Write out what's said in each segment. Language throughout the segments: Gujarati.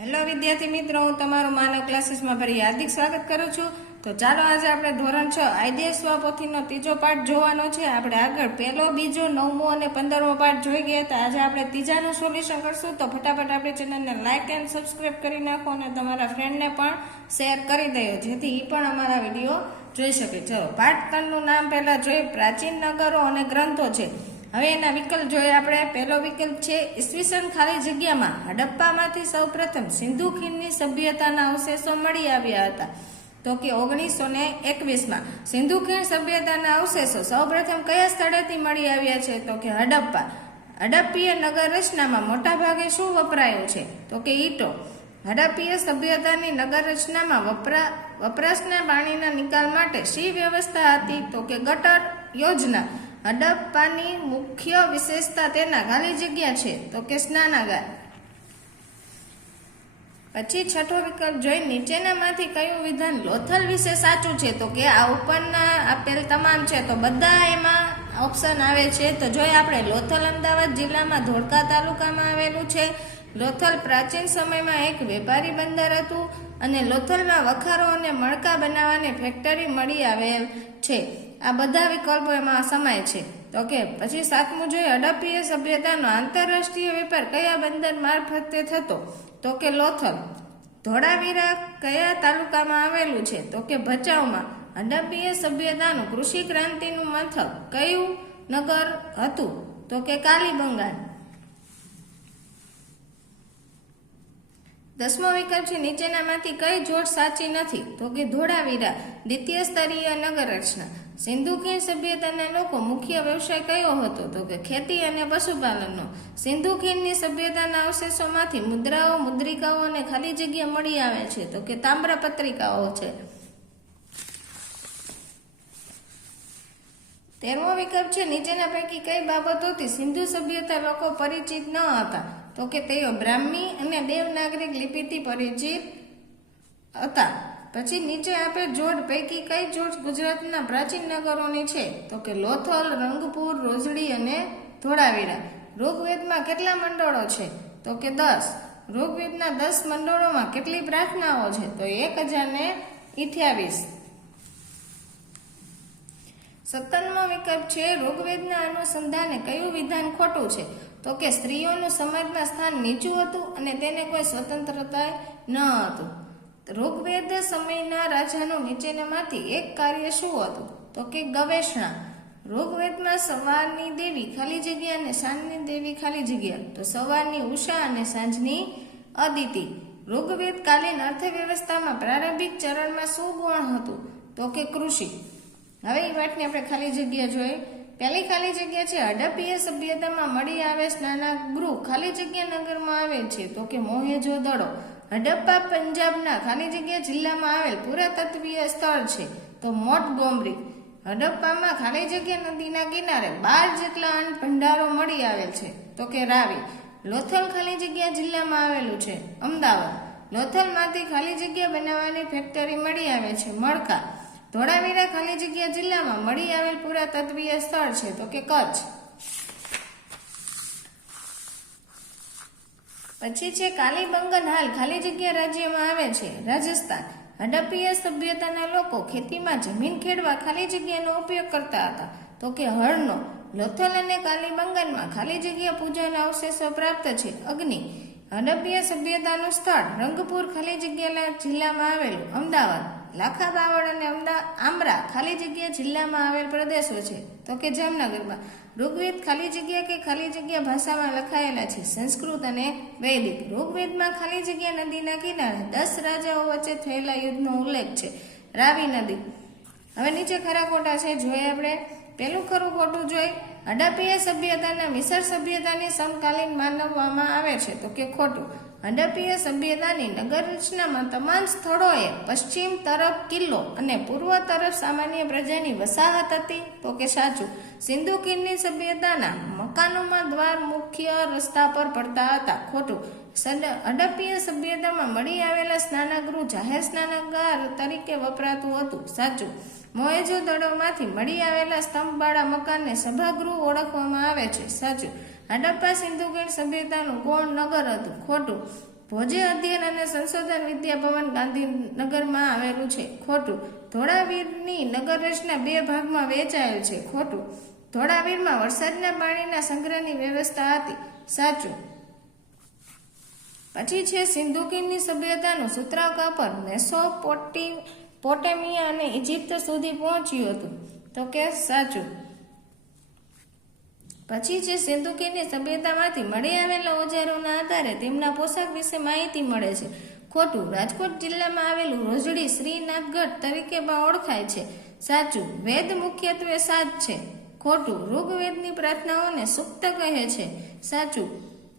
હેલો વિદ્યાર્થી મિત્રો, હું તમારું માનવ ક્લાસીસમાં ફરી હાર્દિક સ્વાગત કરું છું. તો ચાલો આજે આપણે ધોરણ 6 આઈડીએસ સ્વપોથીનો ત્રીજો પાઠ જોવાનો છે. આપણે આગળ પહેલો, બીજો, 9મો અને 15મો પાઠ જોઈ ગયા હતા. આજે આપણે ત્રીજાનું સોલ્યુશન કરશું. તો ફટાફટ આપણી ચેનલને લાઈક એન્ડ સબસ્ક્રાઇબ કરી નાખો અને તમારા ફ્રેન્ડને પણ શેર કરી દો, જેથી એ પણ અમારા વિડીયો જોઈ શકે. ચલો, પાઠ 3નું નામ પહેલા જોઈએ. પ્રાચીન નગરો અને ગ્રંથો છે. હવે એના વિકલ્પ જોઈએ આપણે. પહેલો વિકલ્પ છે ઈસવીસન ખાલી જગ્યામાં હડપ્પામાંથી સૌપ્રથમ સિંધુ ખીણની સભ્યતાના અવશેષો મળી આવ્યા હતા. તો કે 1921માં સિંધુ ખીણ સભ્યતાના અવશેષો સૌપ્રથમ કયા સ્થળેથી મળી આવ્યા છે? તો કે હડપ્પા. હડપ્પીય નગર રચનામાં મોટા ભાગે શું વપરાયું છે? તો કે ઈંટો. હડપ્પીય સભ્યતાની નગર રચનામાં વપરાશના પાણીના નિકાલ માટે શી વ્યવસ્થા હતી? તો કે ગટર યોજના. હડપ્પાની મુખ્ય વિશેષતા તેના ખાલી જગ્યા છે. તો કે સ્નાનાગાર. પછી છઠ્ઠો વિકલ્પ જોઈ. નીચેનામાંથી કયું વિધાન લોથલ વિશે સાચું છે? તો કે આ ઉપરના આપેલ તમામ છે, તો બધા એમાં ઓપ્શન આવે છે. તો જોઈએ આપણે. લોથલ અમદાવાદ જિલ્લામાં ધોળકા તાલુકામાં આવેલું છે. લોથલ પ્રાચીન સમયમાં એક વેપારી બંદર હતું અને લોથલમાં વખારો અને મણકા બનાવવાની ફેક્ટરી મળી આવેલ છે. આ બધા વિકલ્પો એમાં સમાય છે. તો કે પછી 7મું જોઈએ. હડપ્પીય સભ્યતાનો આંતરરાષ્ટ્રીય વેપાર કયા બંદર મારફતે થતો? તો કે લોથલ. ધોળાવીરા કયા તાલુકામાં આવેલું છે? તો કે ભચાઉમાં. હડપ્પીય સભ્યતાનું કૃષિ ક્રાંતિનું મથક કયું નગર હતું? તો કે કાલીબંગાન. 10મો વિકલ્પ છે નીચેનામાંથી કઈ જોડ સાચી નથી? તો કે ધોળાવીરા દ્વિતીય સ્તરીય નગર રચના. સિંધુ ખીણ સભ્યતાના લોકો મુખ્ય વ્યવસાય કયો હતો? તો કે ખેતી અને પશુપાલનનો. સિંધુ ખીણની સભ્યતાના અવશેષોમાંથી મુદ્રાઓ, મુદ્રિકાઓ અને ખાલી જગ્યા મળી આવે છે. તો કે તામ્રપત્રિકાઓ છે. 13મો વિકલ્પ છે નીચેના પૈકી કઈ બાબતોથી સિંધુ સભ્યતા લોકો પરિચિત ન હતા? તો કે તેઓ બ્રાહ્મી અને દેવનાગરિક લિપિથી પરિચિત હતા. પછી નીચે આપેલ જોડ પૈકી કઈ જોડ ગુજરાતના પ્રાચીન નગરોની છે? તો કે લોથલ, રંગપુર, રોજડી અને ધોળાવીરા. ઋગ્વેદમાં કેટલા મંડળો છે? તો કે 10. ઋગ્વેદના 10 મંડળોમાં કેટલી પ્રાર્થનાઓ છે? તો 1028. 17મો વિકલ્પ છે ઋગ્વેદના અનુસંધાને કયું વિધાન ખોટું છે? તો કે સ્ત્રીઓનું સમાજમાં સ્થાન નીચું હતું અને તેને કોઈ સ્વતંત્રતા ન હતું. ઋગ્વેદ સમયના રાજાનું નીચેનામાંથી એક કાર્ય શું હતું? તો કે ગવેષણા. ઋગ્વેદમાં સવારની દેવી ખાલી જગ્યા અને સાંજની દેવી ખાલી જગ્યા. તો સવારની ઉષા અને સાંજની અદિતિ. ઋગ્વેદ કાલીન અર્થવ્યવસ્થામાં પ્રારંભિક ચરણમાં શું ગુણ હતું? તો કે કૃષિ. હવે એ વાતની આપણે ખાલી જગ્યા જોઈએ. પહેલી ખાલી જગ્યા છે હડપ્પીય સભ્યતામાં મળી આવે સ્નાનાગૃહ ખાલી જગ્યા નગરમાં આવે છે. તો કે મોહેજો-દડો. હડપ્પા પંજાબના ખાલી જગ્યા જિલ્લામાં આવેલ પુરાતત્વીય સ્થળ છે. તો મોન્ટગોમરી. હડપ્પામાં ખાલી જગ્યા નદીના કિનારે 12 જેટલા અન્ન ભંડારો મળી આવેલ છે. તો કે રાવી. લોથલ ખાલી જગ્યા જિલ્લામાં આવેલું છે. અમદાવાદ. લોથલમાંથી ખાલી જગ્યા બનાવવાની ફેક્ટરી મળી આવે છે. મણકા. ધોળાવીરા ખાલી જગ્યા જિલ્લામાં મળી આવેલ પુરાતત્વીય સ્થળ છે. તો કે કચ્છ. પછી છે કાલીબંગન હાલ ખાલી જગ્યા રાજ્યમાં આવે છે. રાજસ્થાન. હડપ્પીય સભ્યતાના લોકો ખેતીમાં જમીન ખેડવા ખાલી જગ્યાનો ઉપયોગ કરતા હતા. તો કે હળનો. લોથલ અને કાલીબંગનમાં ખાલી જગ્યા પૂજાના અવશેષો પ્રાપ્ત છે. અગ્નિ. હડપ્પીય સભ્યતાનું સ્થળ રંગપુર ખાલી જગ્યા જિલ્લામાં આવેલું. અમદાવાદ. લાખા બાવળ અને આમરા ખાલી જગ્યા જિલ્લામાં આવેલ પ્રદેશો છે. તો કે જામનગરમાં. ઋગ્વેદ ખાલી જગ્યા કે ખાલી જગ્યા ભાષામાં લખાયેલા છે. સંસ્કૃત અને વૈદિક. ઋગ્વેદમાં ખાલી જગ્યા નદીના કિનારે 10 રાજાઓ વચ્ચે થયેલા યુદ્ધનો ઉલ્લેખ છે. રાવી નદી. હવે નીચે ખરા ખોટા છે જોઈએ આપણે. પેલું ખરું ખોટું જોઈ. હડપ્પીય સભ્યતાના મિસર સભ્યતાની સમકાલીન માનવામાં આવે છે. તો કે ખોટું. હડપ્પીય સભ્યતાની નગર રચનામાં તમામ સ્થળોએ પશ્ચિમ તરફ કિલ્લો અને પૂર્વ તરફ સામાન્ય પ્રજાની વસાહત હતી. તો કે સાચું. સિંધુ ખીણની સભ્યતાના મકાનોમાં દ્વાર મુખ્ય રસ્તા પર પડતા હતા. ખોટું. હડપ્પીય સભ્યતામાં મળી આવેલા સ્નાનાગૃહ જાહેર સ્નાનાગાર તરીકે વપરાતું હતું. સાચું. મોહેજો-દડોમાંથી મળી આવેલા સ્તંભવાળા મકાનને સભાગૃહ ઓળખવામાં આવે છે. સાચું. હડપ્પા સિંધુ ખીણ સભ્યતાનું ગૌણ નગર હતું. ખોટું. ભોજે અધ્યયન અને સંશોધન વિદ્યા ભવન ગાંધીનગરમાં આવેલું છે. ખોટું. ધોળાવીરની નગર રચના 2 ભાગમાં વહેંચાયેલ છે. ખોટું. ધોળાવીરમાં વરસાદના પાણીના સંગ્રહની વ્યવસ્થા હતી. સાચું. પછી છે સિંધુ ખીણની સભ્યતાનું સુતરાઉ કાપડ મેસોપોટેમિયા અને ઇજિપ્ત સુધી પહોંચ્યું હતું. તો કે સાચું. પછી છે સિંધુ ખીણની સભ્યતામાંથી મળી આવેલા ઓજારોના આધારે તેમના પોશાક વિશે માહિતી મળે છે. ખોટું. રાજકોટ જિલ્લામાં આવેલું રોજડી શ્રીનાથગઢ તરીકે પણ ઓળખાય છે. સાચું. વેદ મુખ્યત્વે 7 છે. ખોટું. ઋગ્વેદની પ્રાર્થનાઓને સુક્ત કહે છે. સાચું.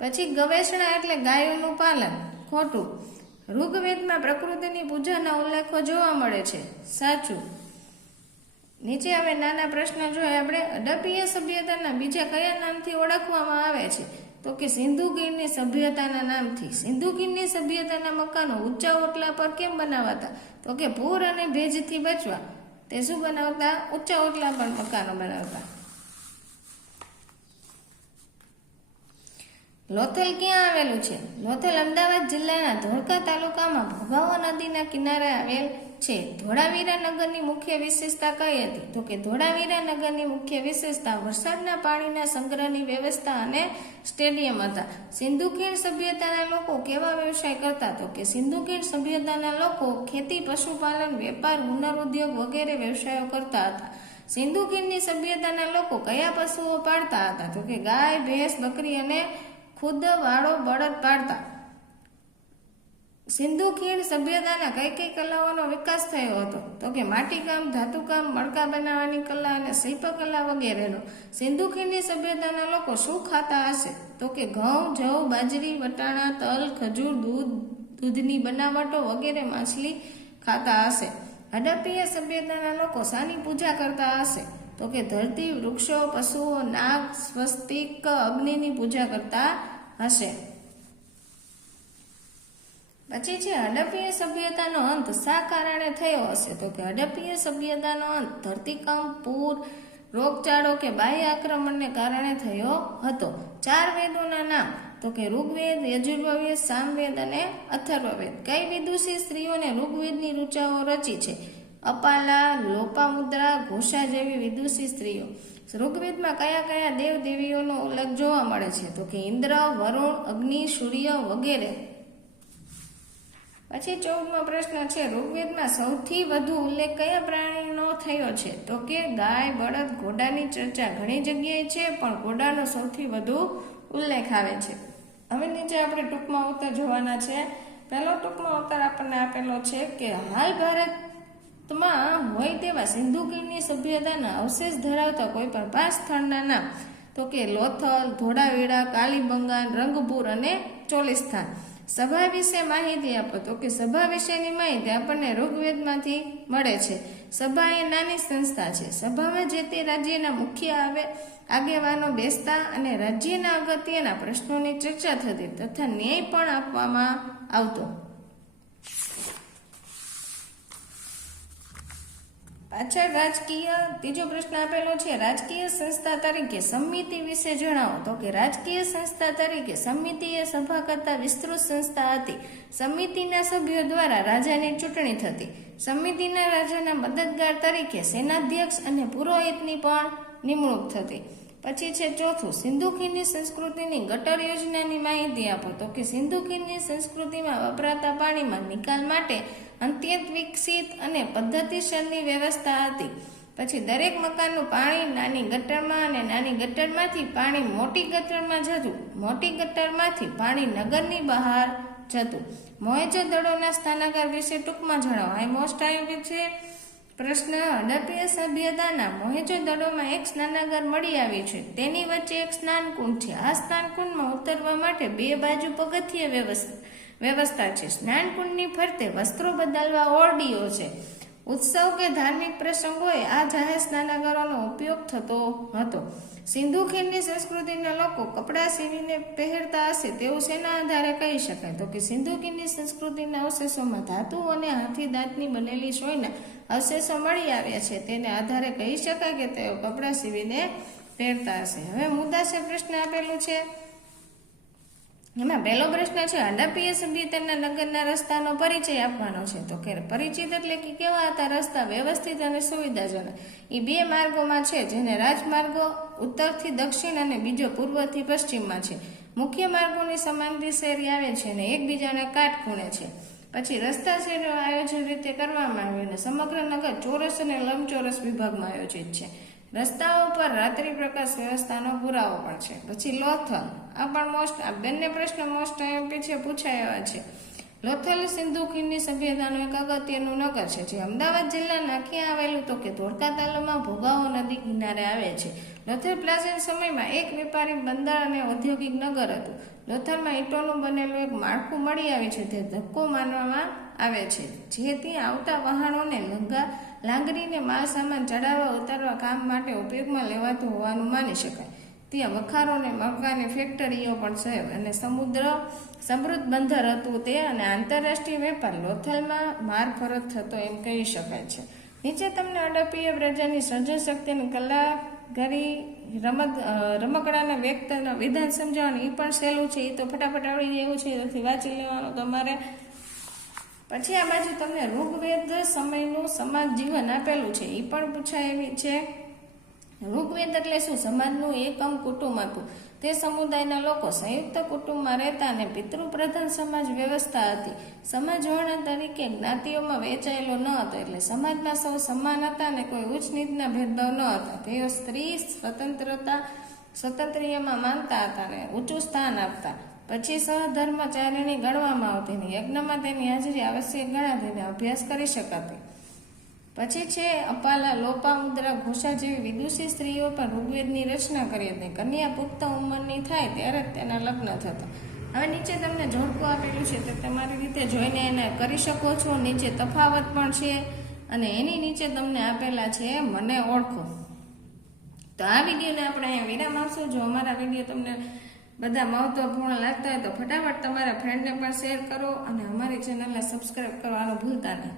પછી ગવેષણા એટલે ગાયોનું પાલન. ખોટું. ઋગ્વેદમાં પ્રકૃતિની પૂજાના ઉલ્લેખો જોવા મળે છે. સાચું. નીચે હવે નાના પ્રશ્ન જોઈએ આપણે. હડપ્પીય સભ્યતાના બીજા કયા નામથી ઓળખવામાં આવે છે? તો કે સિંધુ ખીણની સભ્યતાના નામથી. સિંધુ ખીણની સભ્યતાના મકાનો ઊંચા ઓટલા પર કેમ બનાવાતા? તો કે પૂર અને ભેજથી બચવા તે શું બનાવતા? ઊંચા ઓટલા પર મકાનો બનાવતા. લોથલ ક્યાં આવેલું છે? લોથલ અમદાવાદ જિલ્લાના ધોળકા તાલુકામાં ભોગાવો નદીના કિનારે આવેલ છે. ધોળાવીરા નગરની મુખ્ય વિશેષતા કઈ હતી? તો કે ધોળાવીરા નગરની મુખ્ય વિશેષતા વરસાદના પાણીના સંગ્રહની વ્યવસ્થા અને સ્ટેડિયમ હતા. સિંધુ ખીણ સભ્યતાના લોકો કેવા વ્યવસાય કરતા? તો કે સિંધુ ખીણ સભ્યતાના લોકો ખેતી, પશુપાલન, વેપાર, હુનર ઉદ્યોગ વગેરે વ્યવસાયો કરતા હતા. સિંધુ ખીણની સભ્યતાના લોકો કયા પશુઓ પાળતા હતા? તો કે ગાય, ભેંસ, બકરી અને ખુદ વાળો બળદ પાડતા. સિંધુ ખીણ સભ્યતાના કઈ કલાઓનો વિકાસ થયો હતો? તો કે માટીકામ, ધાતુકામ, મણકા બનાવવાની કલા અને શિલ્પકલા વગેરેનો. સિંધુ ખીણની સભ્યતાના લોકો શું ખાતા હશે? તો કે ઘઉં, જવ, બાજરી, વટાણા, તલ, ખજૂર, દૂધની બનાવટો વગેરે માછલી ખાતા હશે. હડપ્પીય સભ્યતાના લોકો શાની પૂજા કરતા હશે? તો કે ધરતી, વૃક્ષો, પશુઓ, નાગ, સ્વસ્તિક, અગ્નિની પૂજા કરતા હશે. પછી છે હડપ્પીય સભ્યતાનો અંત શા કારણે થયો હશે? તો કે હડપ્પીય સભ્યતાનો અંત ધરતીકંપ, પૂર, રોગચાળો કે બાહ્ય આક્રમણને કારણે થયો હતો. 4 વેદોના નામ? તો કે ઋગ્વેદ, યજુર્વેદ, સામવેદ અને અથર્વવેદ. કઈ વિદુષી સ્ત્રીઓને ઋગ્વેદની ઋચાઓ રચી છે? અપાલા, લોપામુદ્રા, ઘોષા જેવી વિદુષી સ્ત્રીઓ. ઋગ્વેદમાં કયા કયા દેવ દેવીઓનો ઉલ્લેખ જોવા મળે છે? તો કે ઇન્દ્ર, વરુણ, અગ્નિ, સૂર્ય વગેરે. પછી 14મો પ્રશ્ન છે. ઋગ્વેદમાં સૌથી વધુ ઉલ્લેખ કયા પ્રાણીનો થયો છે? તો કે ગાય, બળદ, ઘોડાની ચર્ચા ઘણી જગ્યાએ છે, પણ ઘોડાનો સૌથી વધુ ઉલ્લેખ આવે છે. હવે નીચે આપણે ટૂંકમાં ઉત્તર જોવાના છે. પહેલો ટૂંકમાં ઉત્તર આપણને આપેલો છે કે હાલ ભારતમાં હોય તેવા સિંધુ ખીણની સભ્યતાના અવશેષ ધરાવતા કોઈ પણ 5 સ્થળના નામ? તો કે લોથલ, ધોળાવીરા, કાલીબંગાન, રંગપુર અને ચોલીસ્થાન. સભા વિશે માહિતી આપો. તો કે સભા વિશેની માહિતી આપણને ઋગ્વેદમાંથી મળે છે. સભા એ નાની સંસ્થા છે. સભામાં જે તે રાજ્યના મુખ્ય આગેવાનો બેસતા અને રાજ્યના અગત્યના પ્રશ્નોની ચર્ચા થતી તથા ન્યાય પણ આપવામાં આવતો. પાછળ રાજકીય ત્રીજો પ્રશ્ન આપેલો છે. રાજકીય સંસ્થા તરીકે સમિતિ વિશે જણાવો. તો કે રાજકીય સંસ્થા તરીકે સમિતિ એ સભા કરતા વિસ્તૃત સંસ્થા હતી. સમિતિના સભ્યો દ્વારા રાજાની ચૂંટણી થતી. સમિતિના રાજાના મદદગાર તરીકે સેનાધ્યક્ષ અને પુરોહિતની પણ નિમણૂક થતી. પછી છે ચોથું. સિંધુ ખીણની સંસ્કૃતિની ગટર યોજનાની માહિતી આપો. તો કે સિંધુ ખીણની સંસ્કૃતિમાં વપરાતા પાણીમાં નિકાલ માટે અત્યંત વિકસિત અને પદ્ધતિસરની વ્યવસ્થા હતી. પછી દરેક મકાનનું પાણી નાની ગટરમાં અને નાની ગટરમાંથી પાણી મોટી ગટરમાં જતું. મોટી ગટરમાંથી પાણી નગરની બહાર જતું. મોહેજો-દડોના સ્નાનાગાર વિશે ટૂંકમાં જણાવો. આ મોસ્ટ આઈએમપી છે પ્રશ્ન. હડપ્પીય સભ્યતાના મોહેજો-દડોમાં એક સ્નાનાગાર મળી આવ્યું છે. તેની વચ્ચે એક સ્નાનકુંડ છે. આ સ્નાનકુંડમાં ઉતરવા માટે 2 બાજુ પગથિયા વ્યવસ્થા છે. સ્નાનકુંડની ફરતે વસ્ત્રો બદલવા ઓરડીઓ છે. ઉત્સવ કે ધાર્મિક પ્રસંગોએ આ જાહેર સ્નાનાગારોનો ઉપયોગ થતો હતો. સિંધુ ખીણની સંસ્કૃતિના લોકો કપડાં સીવીને પહેરતા હશે તેવું શેના આધારે કહી શકાય? તો કે સિંધુ ખીણની સંસ્કૃતિના અવશેષોમાં ધાતુ અને હાથી દાંતની બનેલી સોયના અવશેષો મળી આવ્યા છે. તેને આધારે કહી શકાય કે તેઓ કપડાં સીવીને પહેરતા હશે. હવે મુદ્દાસર પ્રશ્ન આપેલું છે એમાં પહેલો પ્રશ્ન છે, હડપ્પીય સભ્યતાના નગરના રસ્તાનો પરિચય આપવાનો છે. તો કે પરિચિત એટલે કે કેવા હતા રસ્તા? વ્યવસ્થિત અને સુવિધાજનક. એ બે માર્ગોમાં છે, જેને રાજમાર્ગો ઉત્તરથી દક્ષિણ અને બીજો પૂર્વથી પશ્ચિમમાં છે. મુખ્ય માર્ગોની સમાંતર શેરી આવે છે અને એકબીજાના કાટખૂણે છે. પછી રસ્તા શેરીઓ આયોજન રીતે કરવામાં આવ્યું અને સમગ્ર નગર ચોરસ અને લંબચોરસ વિભાગમાં આયોજિત છે. રસ્તાઓ પર રાત્રિ પ્રકાશ વ્યવસ્થાનો પુરાવો પણ છે. પછી લોથલ, આ પણ આ બંને પ્રશ્ન મોસ્ટ છે, પૂછાયા છે. લોથલ સિંધુ ખીણની સભ્યતાનું એક અગત્યનું નગર છે, જે અમદાવાદ જિલ્લાના ક્યાં આવેલું? તો કે ધોળકા તાલુકામાં ભોગાવો નદી કિનારે આવે છે. લોથલ પ્રાચીન સમયમાં એક વેપારી બંદર અને ઔદ્યોગિક નગર હતું. લોથલમાં ઈંટોનું બનેલું એક માળખું મળી આવે છે, તે ધક્કો માનવામાં આવે છે, જે ત્યાં આવતા વાહનોને લાંગરીને માલ સામાન ચડાવવા ઉતારવા કામ માટે ઉપયોગમાં લેવાતું હોવાનું માની શકાય. ત્યાં વખારો અને મકાની ફેક્ટરીઓ પણ છે અને સમૃદ્ધ બંદર હતું તે, અને આંતરરાષ્ટ્રીય વેપાર લોથલમાં મારફરત થતો એમ કહી શકાય છે. નીચે તમને હડપ્પીય પ્રજાની સર્જન શક્તિની કલાકારી રમકડાના વ્યક્તના વિધાન સમજાવવાનું એ પણ સહેલું છે, એ તો ફટાફટ આવડી જાય એવું છે, એથી વાંચી લેવાનું તમારે. પછી આ બાજુ તમને ઋગ્વેદ સમયનું સમાજ જીવન આપેલું છે, એ પણ પૂછાય એવી છે. ઋગ્વેદ એટલે શું? સમાજનું એકમ કુટુંબ હતું. તે સમુદાયના લોકો સંયુક્ત કુટુંબમાં રહેતા અને પિતૃપ્રધાન સમાજ વ્યવસ્થા હતી. સમાજ વર્ણ તરીકે જ્ઞાતિઓમાં વહેંચાયેલો ન હતો, એટલે સમાજમાં સૌ સમાન હતા અને કોઈ ઉચ્ચ નીચના ભેદભાવ ન હતા. તેઓ સ્ત્રી સ્વતંત્ર્યમાં માનતા હતા અને ઊંચું સ્થાન આપતા. પછી સહધર્મચારિણી ગણવામાં આવતી અને યજ્ઞમાં તેની હાજરી આવશ્યક ગણાતી અને અભ્યાસ કરી શકાતી. પછી છે અપાલા, લોપામુદ્રા, ઘોષા જેવી વિદુષી સ્ત્રીઓ પણ ઋગ્વેદની રચના કરી હતી. કન્યા પુખ્ત ઉંમરની થાય ત્યારે જ તેના લગ્ન થતા. હવે નીચે તમને જોડકું આપેલું છે, તો તમારી રીતે જોઈને એને કરી શકો છો. નીચે તફાવત પણ છે અને એની નીચે તમને આપેલા છે મને ઓળખો. તો આ વિડીયોને આપણે અહીંયા વિરામ આપશું. જો અમારા વિડીયો તમને બધા મહત્વપૂર્ણ લાગતા હોય તો ફટાફટ તમારા ફ્રેન્ડને પણ શેર કરો અને અમારી ચેનલને સબસ્ક્રાઈબ કરવાનું ભૂલતા નહીં.